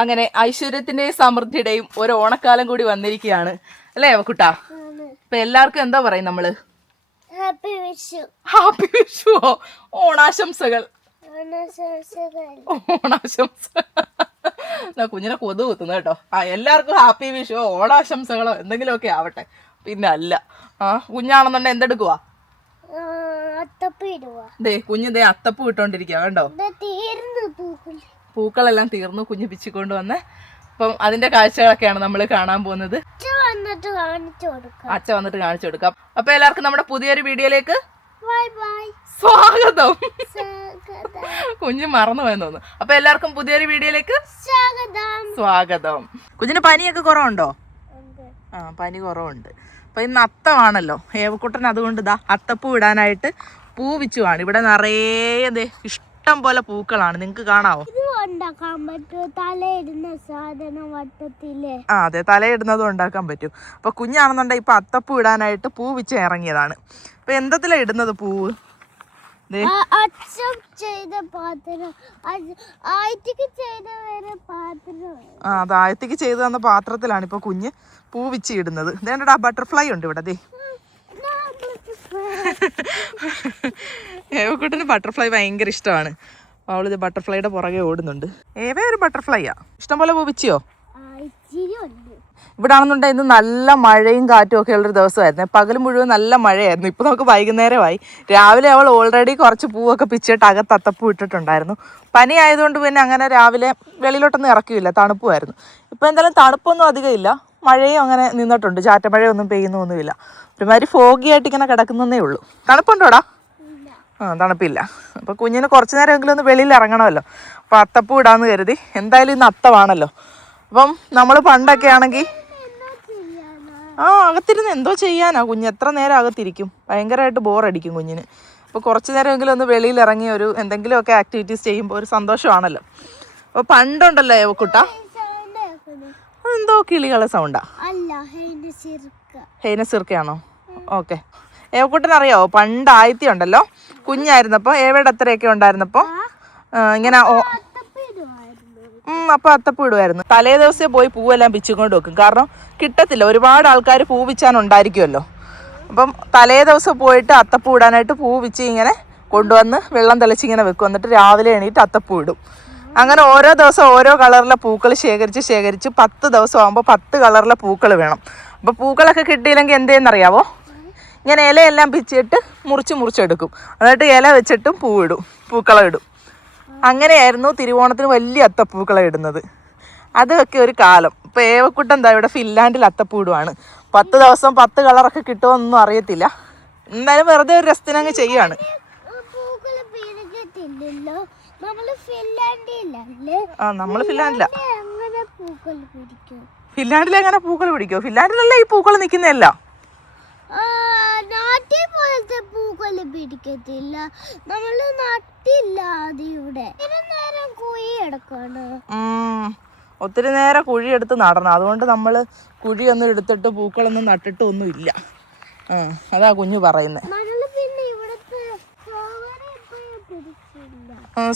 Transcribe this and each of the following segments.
അങ്ങനെ ഐശ്വര്യത്തിന്റെയും സമൃദ്ധിയുടെയും ഒരു ഓണക്കാലം കൂടി വന്നിരിക്കുകയാണ് അല്ലേ കുട്ടാ? ഇപ്പൊ എല്ലാവർക്കും എന്താ പറയും നമ്മള്? ഹാപ്പി വിഷു. ഹാപ്പി വിഷു. ഓണാശംസകൾ. കുഞ്ഞിനെ കൊതു കുത്തുന്നു കേട്ടോ. എല്ലാവർക്കും ഹാപ്പി വിഷു, ഓണാശംസകളോ എന്തെങ്കിലുമൊക്കെ ആവട്ടെ. പിന്നെ അല്ല, കുഞ്ഞാണെന്നുണ്ടെ എന്തെടുക്കുവാ? ദേ കുഞ്ഞ് ദേ അത്തപ്പൂ ഇട്ടോണ്ടിരിക്കുക കണ്ടോ. പൂക്കളെല്ലാം തീർന്നു, കുഞ്ഞ് പിച്ചിക്കൊണ്ട് വന്ന്. അപ്പം അതിന്റെ കാഴ്ചകളൊക്കെയാണ് നമ്മൾ കാണാൻ പോകുന്നത്. അച്ഛ വന്നിട്ട് കാണിച്ചു കൊടുക്കാം. അപ്പൊ എല്ലാവർക്കും നമ്മുടെ പുതിയൊരു വീഡിയോയിലേക്ക് സ്വാഗതം. കുഞ്ഞ് മറന്നു പോയെന്ന് തോന്നുന്നു. അപ്പൊ എല്ലാവർക്കും പുതിയൊരു വീഡിയോയിലേക്ക് സ്വാഗതം. കുഞ്ഞിന് പനിയൊക്കെ കുറവുണ്ടോ? പനി കുറവുണ്ട്. അപ്പൊ ഇന്ന് അത്തമാണല്ലോ. ഏവക്കുട്ടൻ അതുകൊണ്ട് ഇതാ അത്തപ്പൂ ഇടാനായിട്ട് പൂ വിച്ചുവാണ്. ഇവിടെ നിറയെ ഇഷ്ടം പോലെ പൂക്കളാണ്. നിങ്ങക്ക് കാണാവോ? അതെ, തലയിടുന്നതും ഉണ്ടാക്കാൻ പറ്റും. അപ്പൊ കുഞ്ഞാണെന്നുണ്ടെങ്കിൽ ഇപ്പൊ അത്തപ്പൂ ഇടാനായിട്ട് പൂ വിച്ച് ഇറങ്ങിയതാണ്. അപ്പൊ എന്തത്തിലാ ഇടുന്നത് പൂവ്? അത് ആയത്തിക്ക് ചെയ്ത് തന്ന പാത്രത്തിലാണ് ഇപ്പൊ കുഞ്ഞ് പൂ വിച്ച് ഇടുന്നത്. ഇതേണ്ടടാ ബട്ടർഫ്ലൈ ഉണ്ട് ഇവിടെ. ദേ ഏവക്കുട്ടന് ബട്ടർഫ്ലൈ ഭയങ്കര ഇഷ്ടമാണ്. അവളിത് ബട്ടർഫ്ലൈയുടെ പുറകെ ഓടുന്നുണ്ട്. ഏവേ ഒരു ബട്ടർഫ്ലൈയാ. ഇഷ്ടംപോലെ പൂ വിച്ചിയോ? ഇവിടെ ആണെന്നുണ്ടെങ്കിൽ ഇന്ന് നല്ല മഴയും കാറ്റും ഒക്കെ ഉള്ളൊരു ദിവസമായിരുന്നു. പകൽ മുഴുവൻ നല്ല മഴയായിരുന്നു. ഇപ്പൊ നമുക്ക് വൈകുന്നേരമായി. രാവിലെ അവൾ ഓൾറെഡി കുറച്ച് പൂവൊക്കെ പിച്ചിട്ട് അകത്ത് അത്തപ്പൂ ഇട്ടിട്ടുണ്ടായിരുന്നു. പനി ആയതുകൊണ്ട് പിന്നെ അങ്ങനെ രാവിലെ വെളിയിലോട്ടൊന്നും ഇറക്കിയില്ല, തണുപ്പുമായിരുന്നു. ഇപ്പൊ എന്തായാലും തണുപ്പൊന്നും അധികം ഇല്ല, മഴയും അങ്ങനെ നിന്നിട്ടുണ്ട്. ചാറ്റമഴയൊന്നും പെയ്യുന്നൊന്നുമില്ല. ഒരുമാതിരി ഫോഗിയായിട്ട് ഇങ്ങനെ കിടക്കുന്നേ ഉള്ളൂ. തണുപ്പുണ്ടോടാ? തണുപ്പില്ല. അപ്പൊ കുഞ്ഞിന് കുറച്ചു നേരമെങ്കിലും ഒന്ന് വെളിയിൽ ഇറങ്ങണമല്ലോ. അപ്പൊ അത്തപ്പൂ ഇടാന്ന് കരുതി. എന്തായാലും ഇന്ന് അത്തമാണല്ലോ. അപ്പം നമ്മൾ പണ്ടൊക്കെ ആണെങ്കിൽ അകത്തിരുന്ന് എന്തോ ചെയ്യാനാ കുഞ്ഞ്, എത്ര നേരം അകത്തിരിക്കും? ഭയങ്കരമായിട്ട് ബോറടിക്കും കുഞ്ഞിന്. അപ്പോൾ കുറച്ച് നേരമെങ്കിലും ഒന്ന് വെളിയിൽ ഇറങ്ങി ഒരു എന്തെങ്കിലുമൊക്കെ ആക്ടിവിറ്റീസ് ചെയ്യുമ്പോൾ ഒരു സന്തോഷമാണല്ലോ. അപ്പോൾ പണ്ടുണ്ടല്ലോ ഏവക്കുട്ട, എന്തോ കിളികളെ സൗണ്ടാ. ഹൈന സിർക്കയാണോ? ഓക്കെ. ഏവക്കുട്ടൻ അറിയാവോ, പണ്ട് ആയിത്തി ഉണ്ടല്ലോ, കുഞ്ഞായിരുന്നപ്പോൾ ഏവയുടെ അത്രയൊക്കെ ഉണ്ടായിരുന്നപ്പോൾ ഇങ്ങനെ അപ്പോൾ അത്തപ്പൂ ഇടുമായിരുന്നു. തലേ ദിവസമേ പോയി പൂവെല്ലാം പിച്ചുകൊണ്ട് വെക്കും. കാരണം കിട്ടത്തില്ല, ഒരുപാട് ആൾക്കാർ പൂ പിച്ചാനുണ്ടായിരിക്കുമല്ലോ. അപ്പം തലേ ദിവസം പോയിട്ട് അത്തപ്പൂ ഇടാനായിട്ട് പൂ പിച്ച് ഇങ്ങനെ കൊണ്ടുവന്ന് വെള്ളം തെളിച്ചിങ്ങനെ വെക്കും. എന്നിട്ട് രാവിലെ എണീറ്റ് അത്തപ്പൂ ഇടും. അങ്ങനെ ഓരോ ദിവസം ഓരോ കളറിലെ പൂക്കൾ ശേഖരിച്ച് 10 ദിവസം ആകുമ്പോൾ 10 കളറിലെ പൂക്കൾ വേണം. അപ്പോൾ പൂക്കളൊക്കെ കിട്ടിയില്ലെങ്കിൽ എന്തേന്നറിയാവോ? ഇങ്ങനെ ഇലയെല്ലാം പിച്ചിട്ട് മുറിച്ചെടുക്കും. എന്നിട്ട് ഇല വെച്ചിട്ടും പൂവിടും, പൂക്കളം ഇടും. അങ്ങനെയായിരുന്നു തിരുവോണത്തിന് വലിയ അത്തപ്പൂക്കളം ഇടുന്നത്. അതൊക്കെ ഒരു കാലം. ഇപ്പൊ ഏവക്കുട്ടൻ എന്താ ഇവിടെ ഫിൻലാൻഡിൽ അത്തപ്പൂ ഇടുവാണ്. 10 ദിവസം 10 കളറൊക്കെ കിട്ടുമെന്നൊന്നും അറിയത്തില്ല. എന്തായാലും വെറുതെ ഒരു രസത്തിനങ്ങ് ചെയ്യാണ്. നമ്മള് ഫിൻലാൻഡിലാ. ഫിൻലാൻഡിൽ എങ്ങനെ പൂക്കൾ പിടിക്കോ? ഫിൻലാൻഡിലല്ലേ ഈ പൂക്കൾ നിൽക്കുന്നതല്ല. പൂക്കള് പിടിക്കത്തില്ല, നമ്മള് നട്ടില്ല. അതിവിടെ ഒത്തിരി നേരം കുഴിയെടുത്ത് നടണം. അതുകൊണ്ട് നമ്മൾ കുഴിയൊന്നും എടുത്തിട്ട് പൂക്കളൊന്നും നട്ടിട്ട് ഒന്നും ഇല്ല. അതാ കുഞ്ഞു പറയുന്നത്.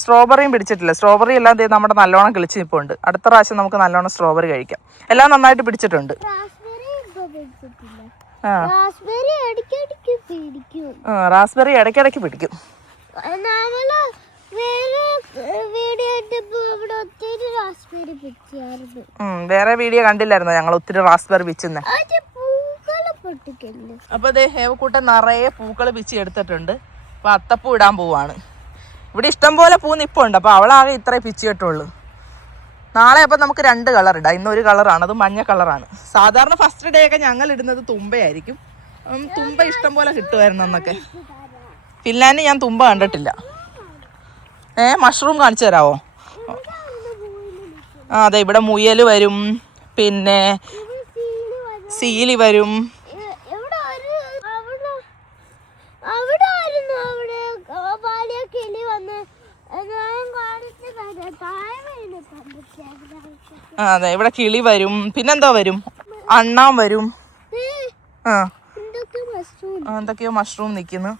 സ്ട്രോബറിയും പിടിച്ചിട്ടില്ല. സ്ട്രോബറി എല്ലാം നമ്മുടെ നല്ലോണം കിളിച്ച് നിൽപ്പുണ്ട്. അടുത്ത പ്രാവശ്യം നമുക്ക് നല്ലോണം സ്ട്രോബറി കഴിക്കാം. എല്ലാം നന്നായിട്ട് പിടിച്ചിട്ടുണ്ട്. റാസ്ബെറി ഇടയ്ക്കിടയ്ക്ക് പിടിക്കും. വേറെ വീഡിയോ കണ്ടില്ലായിരുന്നോ ഞങ്ങൾ ഒത്തിരി റാസ്ബെറി പിച്ചുന്ന? അപ്പൊ ദേ ഹേവക്കൂട്ടൻ നിറയെ പൂക്കൾ പിച്ചി എടുത്തിട്ടുണ്ട്. അപ്പൊ അത്തപ്പൂ ഇടാൻ പോവാണ്. ഇവിടെ ഇഷ്ടം പോലെ പൂ നിപ്പുണ്ട്. അപ്പൊ അവളാകെ ഇത്രേ പിച്ചി കിട്ടുള്ളൂ. നാളെ അപ്പം നമുക്ക് 2 കളർ ഇടാം. ഇന്നൊരു കളറാണ്, അത് മഞ്ഞ കളറാണ്. സാധാരണ ഫസ്റ്റ് ഡേ ഒക്കെ ഞങ്ങൾ ഇടുന്നത് തുമ്പയായിരിക്കും. തുമ്പ ഇഷ്ടം പോലെ കിട്ടുമായിരുന്നു അന്നൊക്കെ. ഫിൻലാൻഡിൽ ഞാൻ തുമ്പ കണ്ടിട്ടില്ല. മഷ്റൂം കാണിച്ചു തരാമോ? അതെ, ഇവിടെ മുയൽ വരും, പിന്നെ സീലി വരും. അതെ, ഇവിടെ കിളി വരും, പിന്നെന്തോ വരും, അണ്ണാൻ വരും. എന്തൊക്കെയോ മഷ്റൂം നിൽക്കുന്നു.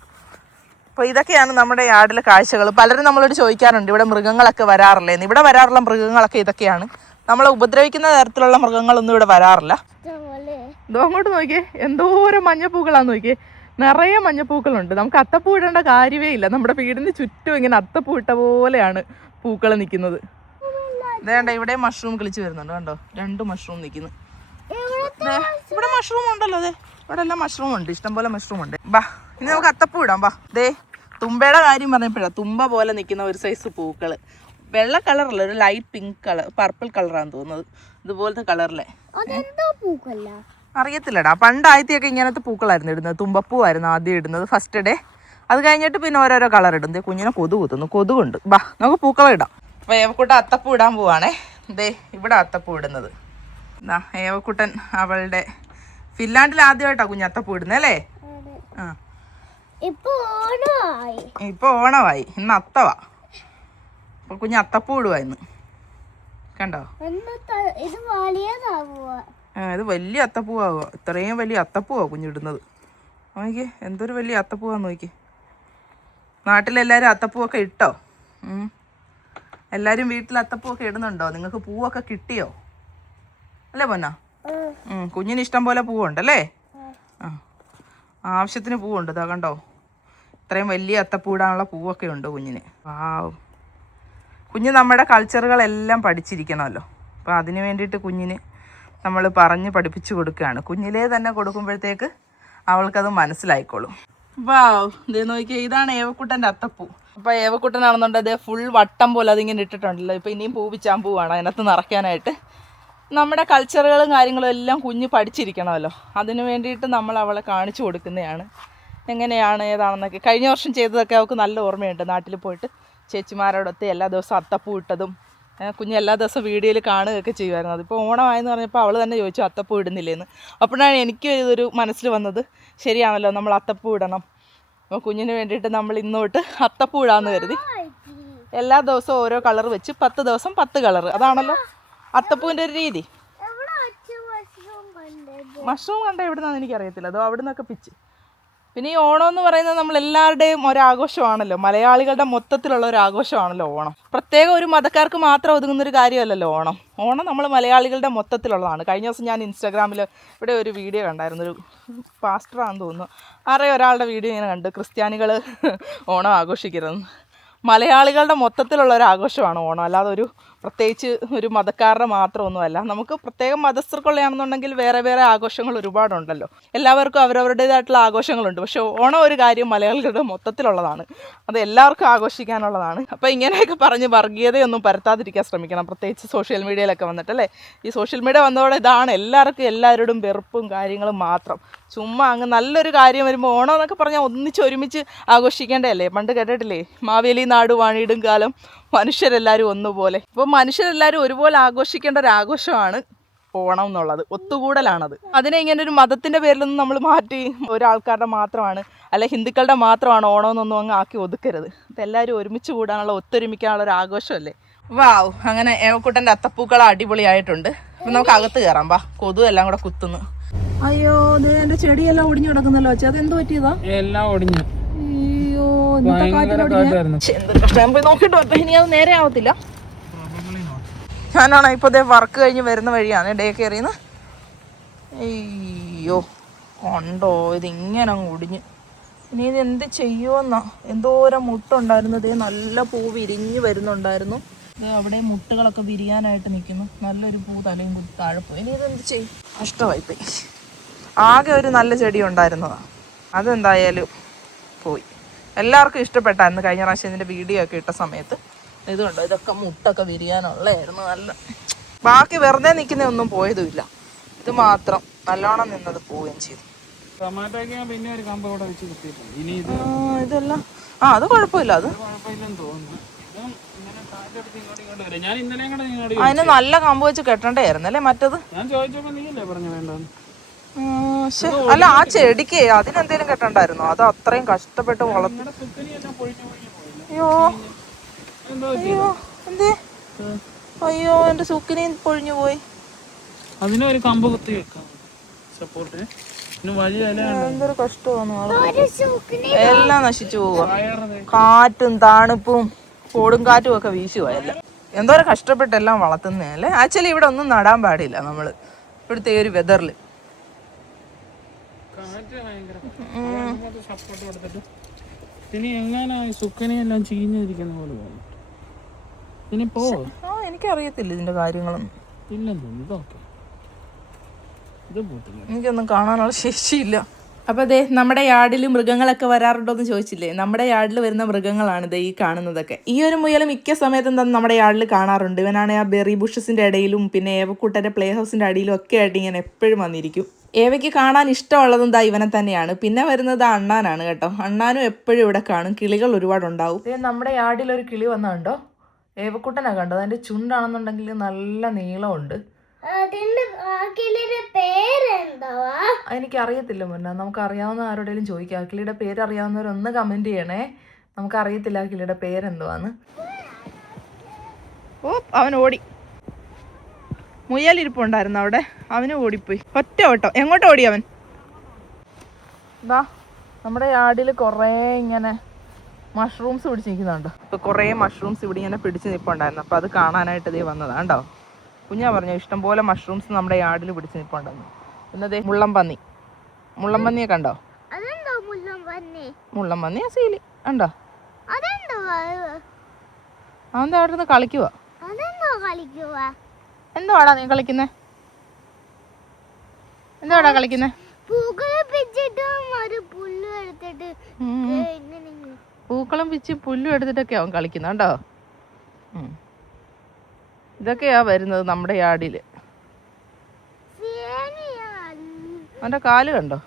അപ്പോൾ ഇതൊക്കെയാണ് നമ്മുടെ യാർഡിലെ കാഴ്ചകൾ. പലരും നമ്മളോട് ചോദിക്കാറുണ്ട് ഇവിടെ മൃഗങ്ങളൊക്കെ വരാറില്ലേന്ന്. ഇവിടെ വരാറുള്ള മൃഗങ്ങളൊക്കെ ഇതൊക്കെയാണ്. നമ്മളെ ഉപദ്രവിക്കുന്ന തരത്തിലുള്ള മൃഗങ്ങളൊന്നും ഇവിടെ വരാറില്ല. ഇതോ അങ്ങോട്ട് നോക്കിയേ, എന്തോരം മഞ്ഞപ്പൂക്കളാന്ന് നോക്കിയേ, നിറയെ മഞ്ഞപ്പൂക്കളുണ്ട്. നമുക്ക് അത്തപ്പൂ ഇടേണ്ട കാര്യമേ ഇല്ല. നമ്മുടെ വീടിന് ചുറ്റും ഇങ്ങനെ അത്തപ്പൂ ഇട്ട പോലെയാണ് പൂക്കൾ നിൽക്കുന്നത്. ഇതേണ്ട ഇവിടെ മഷ്റൂം കിളിച്ച് വരുന്നുണ്ട്, കണ്ടോ, 2 മഷ്റൂം നിൽക്കുന്നു. ഇവിടെ മഷ്റൂം ഉണ്ടല്ലോ, അതെ ഇവിടെ എല്ലാം മഷ്റൂം ഉണ്ട്, ഇഷ്ടംപോലെ മഷ്റൂം ഉണ്ട്. ബാ ഇനി നമുക്ക് അത്തപ്പൂ ഇടാം. ബാ ദേ തുമ്പയുടെ കാര്യം പറഞ്ഞപ്പോഴാണ് തുമ്പ പോലെ നിൽക്കുന്ന ഒരു സൈസ് പൂക്കള്. വെള്ള കളറല്ല, ഒരു ലൈറ്റ് പിങ്ക് കളർ, പർപ്പിൾ കളറാന്ന് തോന്നുന്നത്. ഇതുപോലത്തെ കളറിലെ അറിയത്തില്ലടാ. പണ്ട് ആദ്യത്തെയൊക്കെ ഇങ്ങനത്തെ പൂക്കളായിരുന്നു ഇടുന്നത്. തുമ്പപ്പൂവായിരുന്നു ആദ്യം ഇടുന്നത് ഫസ്റ്റ് ഡേ. അത് കഴിഞ്ഞിട്ട് പിന്നെ ഓരോരോ കളർ ഇടും. ദേ കുഞ്ഞിനെ കൊതു കുത്തുന്നു, കൊതുകുണ്ട്. ബാ നമുക്ക് പൂക്കളം ഇടാം. അപ്പോൾ ഏവക്കുട്ടൻ അത്തപ്പൂ ഇടാൻ പോവാണേ. ദേ ഇവിടെ അത്തപ്പൂ ഇടുന്നത്. എന്താ ഏവക്കുട്ടൻ അവളുടെ ഫിൻലാൻഡിൽ ആദ്യമായിട്ടാ കുഞ്ഞ് അത്തപ്പൂ ഇടുന്നത് അല്ലേ? ആ ഇപ്പൊ ഓണമായി, ഇന്ന് അത്തവാ. അപ്പൊ കുഞ്ഞ് അത്തപ്പൂ ഇടുവാ ഇന്ന്, കണ്ടോ? ഇത് വലിയ അത്തപ്പൂവാകുക, ഇത്രയും വലിയ അത്തപ്പൂവാ കുഞ്ഞിടുന്നത്. നോക്കിയേ എന്തൊരു വലിയ അത്തപ്പൂവാന്ന് നോക്കി. നാട്ടിലെല്ലാവരും അത്തപ്പൂവൊക്കെ ഇട്ടോ? എല്ലാവരും വീട്ടിൽ അത്തപ്പൂവൊക്കെ ഇടുന്നുണ്ടോ? നിങ്ങൾക്ക് പൂവൊക്കെ കിട്ടിയോ അല്ലേ പൊന്നാ? കുഞ്ഞിന് ഇഷ്ടം പോലെ പൂവുണ്ടല്ലേ? ആ ആവശ്യത്തിന് പൂവുണ്ട്. ഇതാ കണ്ടോ, ഇത്രയും വലിയ അത്തപ്പൂ ഇടാനുള്ള പൂവൊക്കെ ഉണ്ട് കുഞ്ഞിന്. വാവ്, കുഞ്ഞ് നമ്മുടെ കൾച്ചറുകളെല്ലാം പഠിച്ചിരിക്കണമല്ലോ. അപ്പോൾ അതിന് വേണ്ടിയിട്ട് കുഞ്ഞിന് നമ്മൾ പറഞ്ഞ് പഠിപ്പിച്ചു കൊടുക്കുകയാണ്. കുഞ്ഞിലേ തന്നെ കൊടുക്കുമ്പോഴത്തേക്ക് അവൾക്കത് മനസ്സിലായിക്കോളും. വാവ്, ഇതേ നോക്കിയാൽ ഇതാണ് ഏവക്കുട്ടൻ്റെ അത്തപ്പൂ. അപ്പോൾ ഏവക്കുട്ടനാണെന്നുണ്ട് അതേ ഫുൾ വട്ടം പോലെ അതിങ്ങനെ ഇട്ടിട്ടുണ്ടല്ലോ. ഇപ്പോൾ ഇനിയും പൂ പിച്ചാൻ പൂവാണ് അതിനകത്ത് നിറയ്ക്കാനായിട്ട്. നമ്മുടെ കൾച്ചറുകളും കാര്യങ്ങളും എല്ലാം കുഞ്ഞ് പഠിച്ചിരിക്കണമല്ലോ. അതിന് വേണ്ടിയിട്ട് നമ്മൾ അവളെ കാണിച്ചു കൊടുക്കുന്നതാണ് എങ്ങനെയാണ് ഏതാണെന്നൊക്കെ. കഴിഞ്ഞ വർഷം ചെയ്തതൊക്കെ അവൾക്ക് നല്ല ഓർമ്മയുണ്ട്. നാട്ടിൽ പോയിട്ട് ചേച്ചിമാരോടൊത്ത് എല്ലാ ദിവസവും അത്തപ്പൂ ഇട്ടതും കുഞ്ഞ് എല്ലാ ദിവസവും വീഡിയോയിൽ കാണുകയൊക്കെ ചെയ്യുമായിരുന്നു. അതിപ്പോൾ ഓണമായെന്ന് പറഞ്ഞപ്പോൾ അവൾ തന്നെ ചോദിച്ചു അത്തപ്പൂ ഇടുന്നില്ലേന്ന്. അപ്പോഴാണ് എനിക്ക് ഇതൊരു മനസ്സിൽ വന്നത്, ശരിയാണല്ലോ നമ്മൾ അത്തപ്പൂ ഇടണം. അപ്പോൾ കുഞ്ഞിന് വേണ്ടിയിട്ട് നമ്മൾ ഇന്നോട്ട് അത്തപ്പൂ ഇടാമെന്ന് കരുതി. എല്ലാ ദിവസവും ഓരോ കളർ വെച്ച് 10 ദിവസം 10 കളർ, അതാണല്ലോ അത്തപ്പൂവിൻ്റെ ഒരു രീതി. മഷ്റൂം കണ്ട എവിടുന്നാന്ന് എനിക്കറിയത്തില്ല, അതോ അവിടെ നിന്നൊക്കെ പിച്ച്. പിന്നെ ഈ ഓണം എന്ന് പറയുന്നത് നമ്മളെല്ലാവരുടെയും ഒരാഘോഷമാണല്ലോ. മലയാളികളുടെ മൊത്തത്തിലുള്ള ഒരു ആഘോഷമാണല്ലോ ഓണം. പ്രത്യേകം ഒരു മതക്കാർക്ക് മാത്രം ഒതുങ്ങുന്നൊരു കാര്യമല്ലല്ലോ ഓണം. ഓണം നമ്മൾ മലയാളികളുടെ മൊത്തത്തിലുള്ളതാണ്. കഴിഞ്ഞ ദിവസം ഞാൻ ഇൻസ്റ്റാഗ്രാമിൽ ഇവിടെ ഒരു വീഡിയോ കണ്ടായിരുന്നു. ഒരു പാസ്റ്ററാണെന്ന് തോന്നുന്നു, ഒരാളുടെ വീഡിയോ ഇങ്ങനെ കണ്ട്, ക്രിസ്ത്യാനികൾ ഓണം ആഘോഷിക്കരുതെന്ന്. മലയാളികളുടെ മൊത്തത്തിലുള്ള ഒരു ആഘോഷമാണ് ഓണം, അല്ലാതെ ഒരു പ്രത്യേകിച്ച് ഒരു മതക്കാരുടെ മാത്രമൊന്നുമല്ല. നമുക്ക് പ്രത്യേകം മതസ്ഥർക്കുള്ളതാണെന്നുണ്ടെങ്കിൽ വേറെ വേറെ ആഘോഷങ്ങൾ ഒരുപാടുണ്ടല്ലോ. എല്ലാവർക്കും അവരവരുടേതായിട്ടുള്ള ആഘോഷങ്ങളുണ്ട്. പക്ഷേ ഓണം ഒരു കാര്യം മലയാളികളുടെ മൊത്തത്തിലുള്ളതാണ്, അത് എല്ലാവർക്കും ആഘോഷിക്കാനുള്ളതാണ്. അപ്പോൾ ഇങ്ങനെയൊക്കെ പറഞ്ഞ് വർഗീയതയൊന്നും പരത്താതിരിക്കാൻ ശ്രമിക്കണം, പ്രത്യേകിച്ച് സോഷ്യൽ മീഡിയയിലൊക്കെ വന്നിട്ടല്ലേ. ഈ സോഷ്യൽ മീഡിയ വന്നതോടെ ഇതാണ്, എല്ലാവർക്കും എല്ലാവരോടും വെറുപ്പും കാര്യങ്ങളും മാത്രം. ചുമ്മാ അങ്ങ് നല്ലൊരു കാര്യം വരുമ്പോൾ ഓണം എന്നൊക്കെ പറഞ്ഞാൽ ഒരുമിച്ച് ആഘോഷിക്കേണ്ടതല്ലേ. പണ്ട് കേട്ടിട്ടില്ലേ, മാവേലി നാട് വാണിയിടും കാലം മനുഷ്യരെല്ലാവരും ഒന്നുപോലെ. ഇപ്പോൾ മനുഷ്യരെല്ലാവരും ഒരുപോലെ ആഘോഷിക്കേണ്ട ഒരു ആഘോഷമാണ് ഓണം എന്നുള്ളത്, ഒത്തുകൂടലാണത്. അതിനെ ഇങ്ങനെ ഒരു മതത്തിൻ്റെ പേരിലൊന്നും നമ്മൾ മാറ്റി ഒരാൾക്കാരുടെ മാത്രമാണ് അല്ലെ ഹിന്ദുക്കളുടെ മാത്രമാണ് ഓണം എന്നൊന്നും അങ്ങ് ആക്കി ഒതുക്കരുത്. ഇതെല്ലാവരും ഒരുമിച്ച് കൂടാനുള്ള ഒത്തൊരുമിക്കാനുള്ള ഒരു ആഘോഷമല്ലേ. വാവ്, അങ്ങനെ ഏവക്കുട്ടൻ്റെ അത്തപ്പൂക്കൾ അടിപൊളിയായിട്ടുണ്ട്. അപ്പം നമുക്ക് അകത്ത് കയറാം. വാ, കൊതു എല്ലാം കൂടെ കുത്തുന്നു. അയ്യോ, എന്റെ ചെടിയെല്ലാം ഒടിഞ്ഞു കിടക്കുന്നല്ലോ. അത് എന്ത് പറ്റിയതാ? എല്ലാം ഒടിഞ്ഞു. അയ്യോ, പോയി നോക്കിട്ട് പറ്റ, ഇനി അത് നേരെ ആവത്തില്ല. ഞാനാണ് ഇപ്പൊ വർക്ക് കഴിഞ്ഞ് വരുന്ന വഴിയാണ് ഡേ കയറിയെന്ന്. അയ്യോ കണ്ടോ, ഇതിങ്ങനെ അങ്ങ് ഒടിഞ്ഞ്. ഇനി ഇത് എന്ത് ചെയ്യുമെന്നാ. എന്തോരം മുട്ടുണ്ടായിരുന്നു. ഇതേ നല്ല പൂ വിരിഞ്ഞ് വരുന്നുണ്ടായിരുന്നു. ഇത് അവിടെ മുട്ടുകളൊക്കെ വിരിയാനായിട്ട് നിൽക്കുന്നു. നല്ലൊരു പൂ തലയും കുത്തി താഴെ പോയി. ഇനി ഇതെന്ത് ചെയ്യും? നഷ്ടമായിപ്പോയി. ആകെ ഒരു നല്ല ചെടി ഉണ്ടായിരുന്നതാണ്, അതെന്തായാലും പോയി. എല്ലാവർക്കും ഇഷ്ടപ്പെട്ടായിരുന്നു കഴിഞ്ഞ പ്രാവശ്യം ഇതിൻ്റെ വീഡിയോ ഒക്കെ ഇട്ട സമയത്ത്. ഇതുണ്ടോ, ഇതൊക്കെ മുട്ടൊക്കെ വിരിയാനുള്ളതായിരുന്നു. നല്ല ബാക്കി വെറുതെ നിൽക്കുന്ന ഒന്നും പോയതുമില്ല, ഇത് മാത്രം നല്ലോണം നിന്നത് പോവുകയും ചെയ്തു. ഇതെല്ലാം അത് കുഴപ്പമില്ല, അത് അതിന് നല്ല കമ്പ് വെച്ച് കെട്ടണ്ടായിരുന്നു അല്ലേ മറ്റത്. അല്ല, ആ ചെടിക്ക് അതിനെന്തേലും കെട്ടണ്ടായിരുന്നോ? അത് അത്രയും കഷ്ടപ്പെട്ട് വളർത്തി. അയ്യോ അയ്യോ, എന്തേ? അയ്യോ, എന്റെ സുക്കിനെയും പൊഴിഞ്ഞു പോയി. അതിനൊരു കമ്പ് കുത്തി വെക്കാം സപ്പോർട്ട്. എന്തൊരു കഷ്ടമാണ്, എല്ലാം നശിച്ചു പോവുക. കാറ്റും തണുപ്പും കൊടുങ്കാറ്റും ഒക്കെ വീശുവായല്ല. എന്തോരം കഷ്ടപ്പെട്ടെല്ലാം വളർത്തുന്നേ അല്ലേ. ആക്ച്വലി ഇവിടെ ഒന്നും നടാൻ പാടില്ല നമ്മൾ ഇവിടുത്തെ ഒരു വെതറിൽ. സപ്പോർട്ട് കൊടുത്തിട്ട് ഇനി എങ്ങനെ സുക്കനെല്ലാം ചീഞ്ഞിരിക്കുന്ന പോലെ തോന്നും. ഇനി പോ. എനിക്കറിയത്തില്ല ഇതിന്റെ കാര്യങ്ങളൊന്നും. ഇല്ലെന്ന് ഇതൊക്കെ ഇത് പോട്ടില്ല. എനിക്കൊന്നും കാണാനുള്ള ശേഷിയില്ല. അപ്പോൾ അതെ നമ്മുടെ യാർഡിൽ മൃഗങ്ങളൊക്കെ വരാറുണ്ടോ എന്ന് ചോദിച്ചില്ലേ. നമ്മുടെ യാർഡിൽ വരുന്ന മൃഗങ്ങളാണ് ഇത് ഈ കാണുന്നതൊക്കെ. ഈ ഒരു മുയൽ മിക്ക സമയത്തും എന്താ നമ്മുടെ യാർഡിൽ കാണാറുണ്ട്. ഇവനാണ് ആ ബെറി ബുഷസിൻ്റെ ഇടയിലും പിന്നെ ഏവക്കൂട്ടൻ്റെ പ്ലേ ഹൗസിൻ്റെ അടിയിലും ഒക്കെ ആയിട്ട് ഇങ്ങനെ എപ്പോഴും വന്നിരിക്കും. ഏവയ്ക്ക് കാണാൻ ഇഷ്ടമുള്ളതും ദാ ഇവനെ തന്നെയാണ്. പിന്നെ വരുന്നത് അണ്ണാനാണ് കേട്ടോ. അണ്ണാനും എപ്പോഴും ഇവിടെ കാണും. കിളികൾ ഒരുപാടുണ്ടാവും. നമ്മുടെ യാർഡിൽ ഒരു കിളി വന്നുണ്ടോ, ഏവക്കൂട്ടനാ കണ്ടോ. അതിൻ്റെ ചുണ്ടാണെന്നുണ്ടെങ്കിൽ നല്ല നീളമുണ്ട്. എനിക്കറിയത്തില്ല മുന്നേ. നമുക്ക് അറിയാവുന്ന ആരോടെങ്കിലും ചോദിക്കാം. ആ കിളിയുടെ പേര് അറിയാവുന്നവരൊന്ന് കമന്റ് ചെയ്യണേ. നമുക്കറിയത്തില്ല ആ കിളിയുടെ പേരെന്തുവാന്ന്. ഓ അവൻ ഓടി. മുയലിരിപ്പുണ്ടായിരുന്നു അവിടെ, അവന് ഓടിപ്പോയി. ഒറ്റ ഓട്ടം. എങ്ങോട്ട് ഓടി അവൻ? ഇതാ നമ്മുടെ യാർഡിൽ കുറേ ഇങ്ങനെ മഷ്റൂംസ് പിടിച്ച് നിൽക്കുന്നുണ്ടോ. ഇപ്പോൾ കുറേ മഷ്റൂംസ് ഇവിടെ ഇങ്ങനെ പിടിച്ച് നിൽപ്പുണ്ടായിരുന്നു. അപ്പോൾ അത് കാണാനായിട്ട് ഇതേ വന്നതാണ് കേട്ടോ. കുഞ്ഞാ പറഞ്ഞു ഇഷ്ടംപോലെ മഷ്റൂംസ് നമ്മുടെ യാർഡിൽ പിടിച്ച് നിൽപ്പുണ്ടെന്ന്. പിന്നെ അതേ മുള്ളംപന്നിയെ കണ്ടോ? മുള്ളംപന്നിയാ സീലി കണ്ടോ? അവന്താ അവിടെ നിന്ന് കളിക്കുവാ. എന്തുവാടാ നീ കളിക്കുന്നേ? എന്തുവാടാ കളിക്കുന്നേ? പൂക്കളും പിച്ച് പുല്ലും എടുത്തിട്ടൊക്കെ അവൻ കളിക്കുന്ന കേട്ടോ. ഇതൊക്കെയാ വരുന്നത് നമ്മുടെ യാർഡില്. അവന്റെ കാല് കണ്ടോ?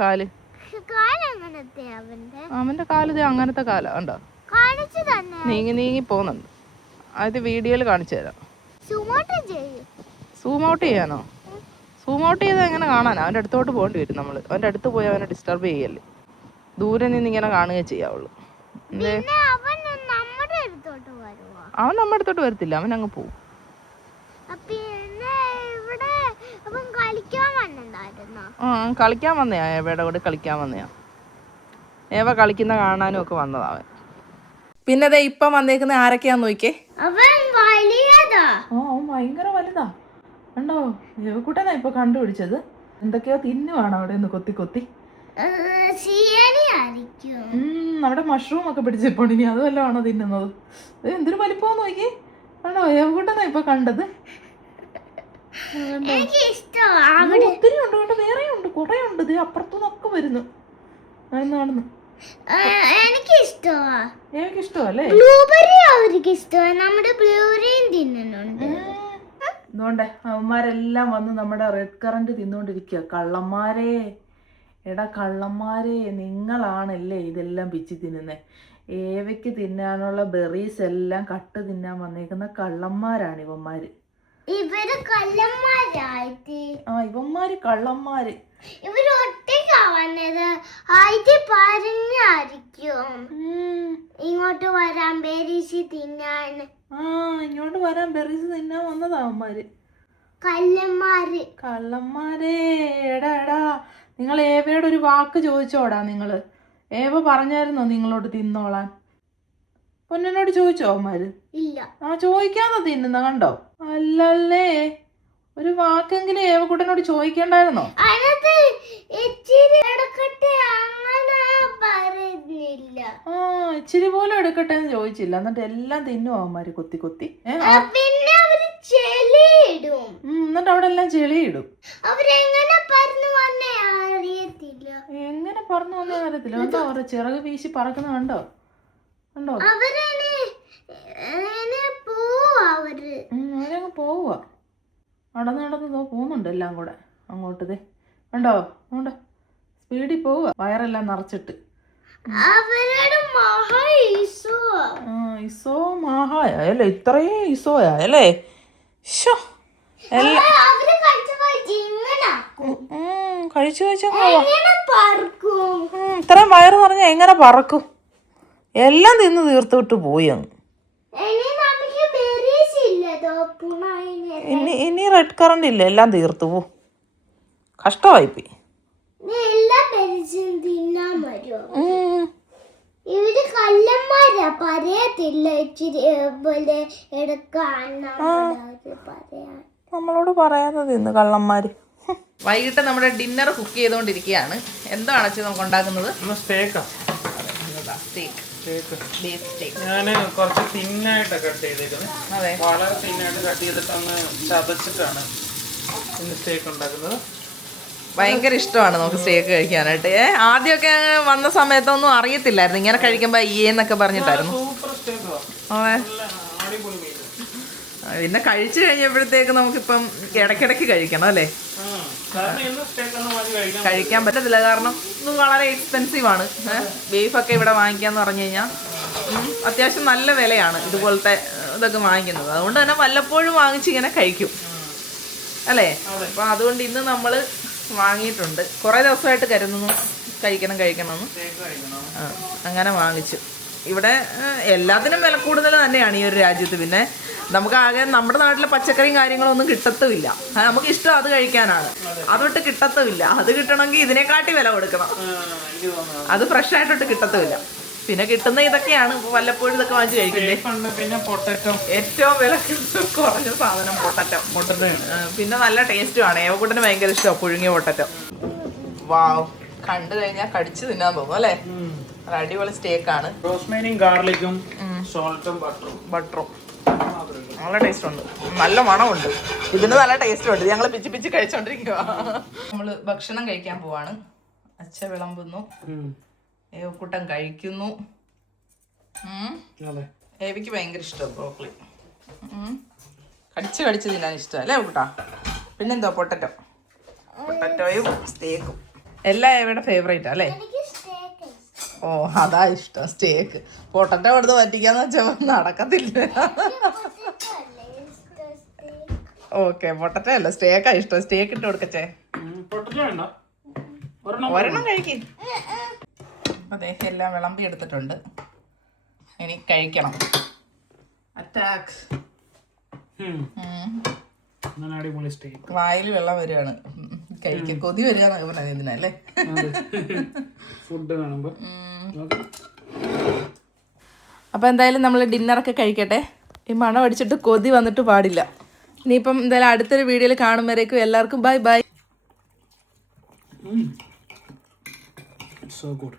കാല് അവന്റെ കാല് ഇത് അങ്ങനത്തെ കാലാ കണ്ടോ? നീങ്ങി പോകുന്നുണ്ട്. അത് വീഡിയോയിൽ കാണിച്ചു തരാം. സൂം ഔട്ട് ചെയ്യാനോ? സൂം ഔട്ട് ചെയ്താൽ എങ്ങനെ കാണാനാ? അവൻ്റെ അടുത്തോട്ട് പോകേണ്ടി വരും നമ്മൾ. അവൻ്റെ അടുത്ത് പോയി അവനെ ഡിസ്റ്റർബ് ചെയ്യല്ലേ. ദൂരെ നിന്ന് ഇങ്ങനെ കാണുകയെ ചെയ്യാവുള്ളൂ. അവൻ നമ്മുടെ അടുത്തോട്ട് വരത്തില്ല. അവൻ അങ്ങ് പോവും. കളിക്കാൻ വന്നയാ. ഏവയുടെ കൂടെ കളിക്കാൻ വന്നയാ. ഏവ കളിക്കുന്ന കാണാനും ഒക്കെ വന്നതാ അവൻ. പിന്നെ അതെ ഇപ്പം വന്നേക്കുന്ന ആരൊക്കെയാന്ന് നോക്കിയേ. അവൻ ഭയങ്കര വലുതാ കണ്ടോ. ഏവക്കൂട്ടനാ ഇപ്പൊ കണ്ടുപിടിച്ചത്. എന്തൊക്കെയോ തിന്നുവാണ് അവിടെ നിന്ന് കൊത്തി കൊത്തി. അവിടെ മഷ്റൂം ഒക്കെ പിടിച്ചപ്പോണ്ട് ഇനി അത് വല്ലതും ആണോ തിന്നുന്നത്? എന്തൊരു വലിപ്പമെന്ന് നോക്കി കണ്ടോ. ഏവക്കൂട്ടനാ ഇപ്പൊ കണ്ടത്. ഒത്തിരി ഉണ്ട് കേട്ടോ. വേറെ ഉണ്ട്, കുറെ ഉണ്ട്. ഇത് അപ്പുറത്തുനിന്നൊക്കെ വരുന്നു. നടന്ന് എനിക്ക് ഇഷ്ടമല്ലേ? അതുകൊണ്ട് അവന്മാരെല്ലാം വന്ന് നമ്മുടെ റെഡ് കറന്റ് തിന്നോണ്ടിരിക്കുക. കള്ളന്മാരെ, എടാ കള്ളന്മാരെ, നിങ്ങളാണല്ലേ ഇതെല്ലാം പിച്ചി തിന്നുന്നേ. ഏവയ്ക്ക് തിന്നാനുള്ള ബെറീസ് എല്ലാം കട്ട് തിന്നാൻ വന്നേക്കുന്ന കള്ളന്മാരാണ് ഇവന്മാര്. ഇവന്മാര് കള്ളന്മാര്. ഇങ്ങോട്ട് വരാൻ ബെറീസ് തിന്നാൻ വന്നതാ അവന്മാര്. കള്ളന്മാരെ. എടാ നിങ്ങൾ ഏവയോട് ഒരു വാക്ക് ചോദിച്ചോടാ. നിങ്ങള് ഏവ പറഞ്ഞായിരുന്നോ നിങ്ങളോട് തിന്നോളാൻ? പൊന്നനോട് ചോദിച്ചോ അവന്മാര്? ഇല്ല. ചോദിക്കാതെ തിന്നുന്ന കണ്ടോ? അല്ലല്ലേ, ഒരു വാക്കെങ്കിലും ഏവക്കൂട്ടനോട് ചോദിക്കണ്ടായിരുന്നോ? ഇച്ചിരി പോലും എടുക്കട്ടെ എന്ന് ചോദിച്ചില്ല. എന്നിട്ട് എല്ലാം തിന്നു അവന്മാര് കൊത്തി കൊത്തി. എന്നിട്ട് അവിടെ എല്ലാം ചെളിയിടും. എങ്ങനെ പറന്നു വന്നേ അറിയത്തില്ല. എന്താ പറയാ, ചിറക് വീശി പറക്കുന്ന കണ്ടോ? അവരങ്ങ് പോവുക. നടന്ന് പോകുന്നുണ്ട് എല്ലാം കൂടെ അങ്ങോട്ടതേ കണ്ടോ. അങ്ങോട്ട് സ്പീഡിൽ പോവുക, വയറെല്ലാം നിറച്ചിട്ട്. ഇസോ മഹായല്ലേ, ഇത്രയും ഇസോയല്ലേ. കഴിച്ചു ഇത്രയും വയറ് നിറഞ്ഞ എങ്ങനെ പറക്കും? എല്ലാം തിന്ന് തീർത്തിട്ട് പോയി അങ്ങ്. ഇനി റെഡ് കറന്റ് ഇല്ല, എല്ലാം തീർത്തു പോ. കഷ്ടമായിപ്പോയി. ഇവര് കള്ളന്മാരാ, പറയത്തില്ല ഇച്ചിരി പോലെ എടുക്കാൻ പറയാൻ. നമ്മളോട് പറയാതെ തിന്ന് കള്ളന്മാര്. വൈകിട്ട് നമ്മുടെ ഡിന്നർ കുക്ക് ചെയ്തുകൊണ്ടിരിക്കുകയാണ്. എന്താണ് അച്ഛൻ നമുക്ക് ഉണ്ടാക്കുന്നത്? ഞാൻ കുറച്ച് തിന്നായിട്ട് കട്ട് ചെയ്തേക്കുന്നത്. അതെ, വളരെ തിന്നായിട്ട് കട്ട് ചെയ്തിട്ട് ഒന്ന് ചതച്ചിട്ടാണ് ഇന്ന് സ്റ്റേക്ക് ഉണ്ടാക്കുന്നത്. ഭയങ്കര ഇഷ്ടമാണ് നമുക്ക് സ്റ്റേക്ക് കഴിക്കാനായിട്ട്. ആദ്യമൊക്കെ വന്ന സമയത്തൊന്നും അറിയത്തില്ലായിരുന്നു, ഇങ്ങനെ കഴിക്കുമ്പോ എന്നൊക്കെ പറഞ്ഞിട്ടായിരുന്നു. സൂപ്പർ സ്റ്റേക്കാ. അതെ, അടിപൊളി മീൻ. പിന്നെ കഴിച്ചു കഴിഞ്ഞപ്പോഴത്തേക്ക് നമുക്കിപ്പം ഇടയ്ക്കിടയ്ക്ക് കഴിക്കണം അല്ലേ. കഴിക്കാൻ പറ്റത്തില്ല, കാരണം ഇത് വളരെ എക്സ്പെൻസീവ് ആണ്. ബീഫൊക്കെ ഇവിടെ വാങ്ങിക്കാന്ന് പറഞ്ഞു കഴിഞ്ഞാൽ അത്യാവശ്യം നല്ല വിലയാണ് ഇതുപോലത്തെ ഇതൊക്കെ വാങ്ങിക്കുന്നത്. അതുകൊണ്ട് തന്നെ വല്ലപ്പോഴും വാങ്ങിച്ച് ഇങ്ങനെ കഴിക്കും അല്ലേ. അപ്പം അതുകൊണ്ട് ഇന്ന് നമ്മൾ വാങ്ങിയിട്ടുണ്ട്. കുറേ ദിവസമായിട്ട് കരുതുന്നു കഴിക്കണമെന്ന്. അങ്ങനെ വാങ്ങിച്ചു. ഇവിടെ എല്ലാത്തിനും വില കൂടുതൽ തന്നെയാണ് ഈ ഒരു രാജ്യത്ത്. പിന്നെ നമുക്ക് ആകെ നമ്മുടെ നാട്ടിലെ പച്ചക്കറിയും കാര്യങ്ങളൊന്നും കിട്ടത്തുമില്ല. നമുക്ക് ഇഷ്ടം അത് കഴിക്കാനാണ്, അതൊട്ട് കിട്ടത്തുമില്ല. അത് കിട്ടണമെങ്കിൽ ഇതിനെക്കാട്ടി വില കൊടുക്കണം. അത് ഫ്രഷ് ആയിട്ടൊട്ട് കിട്ടത്തുമില്ല. പിന്നെ കിട്ടുന്ന ഇതൊക്കെയാണ്, വല്ലപ്പോഴും ഇതൊക്കെ വാങ്ങിച്ച് കഴിക്കുന്നത്. പിന്നെ പൊട്ടറ്റോ, ഏറ്റവും വില കുറഞ്ഞ സാധനം പൊട്ടറ്റോ. പിന്നെ നല്ല ടേസ്റ്റുമാണ്. ഏവക്കൂട്ടന് ഭയങ്കര ഇഷ്ടമാണ് പുഴുങ്ങിയ പൊട്ടറ്റോ. വാവ്, കണ്ടു കഴിഞ്ഞാൽ കടിച്ചു തിന്നാൻ തോന്നും അല്ലേ. അടിപൊളി സ്റ്റേക്കാണ്. റോസ്മേരിയും ഗാർലിക്കും സോൾട്ടും ബട്ടറും നല്ല ടേസ്റ്റ് ഉണ്ട്, നല്ല മണമുണ്ട്. ഇതിന് നല്ല ടേസ്റ്റ് ഉണ്ട്. ഞങ്ങൾ പിച്ചി പിച്ചി കഴിച്ചോണ്ടിരിക്കുക. നമ്മള് ഭക്ഷണം കഴിക്കാൻ പോവാണ്. അച്ഛ വിളമ്പുന്നു, ഏവക്കൂട്ടൻ കഴിക്കുന്നു. ഏവിക്ക് ഭയങ്കര ഇഷ്ടമാണ് ബ്രോക്കലി. കടിച്ച് തിന്നാൻ ഇഷ്ടം അല്ലേ ഏവക്കൂട്ടാ. പിന്നെന്തോ പൊട്ടറ്റോയും സ്റ്റേക്കും എല്ലാം ഏവയുടെ ഫേവറേറ്റ് അല്ലേ. ഓ, അതാ ഇഷ്ടം സ്റ്റേക്ക്. പൊട്ടറ്റോ കൊടുത്ത് പറ്റിക്കാന്ന് വെച്ചാൽ നടക്കത്തില്ല. ഓക്കെ, പൊട്ടറ്റോ അല്ല സ്റ്റേക്കാ ഇഷ്ടം. സ്റ്റേക്ക് ഇട്ട് കൊടുക്കച്ചേ. ഒരെണ്ണം കഴിക്കും. അതെ, എല്ലാം വിളമ്പി എടുത്തിട്ടുണ്ട്. ഇനി കഴിക്കണം. അറ്റാക്ക്. വായിൽ വെള്ളം വരികയാണ്. കഴിക്കാൻ കൊതി വരികയെന്നൊക്കെ പറഞ്ഞത് ഇതിനല്ലേ. ഫുഡ് കാണുമ്പോ. അപ്പോൾ എന്തായാലും നമ്മൾ ഡിന്നറൊക്കെ കഴിക്കട്ടെ. ഈ മണം അടിച്ചിട്ട് കൊതി വന്നിട്ട് പാടില്ല. ഇനിയിപ്പം എന്തായാലും അടുത്തൊരു വീഡിയോയിൽ കാണുമ്പോഴേക്കും എല്ലാവർക്കും ബൈ ബൈ. So good.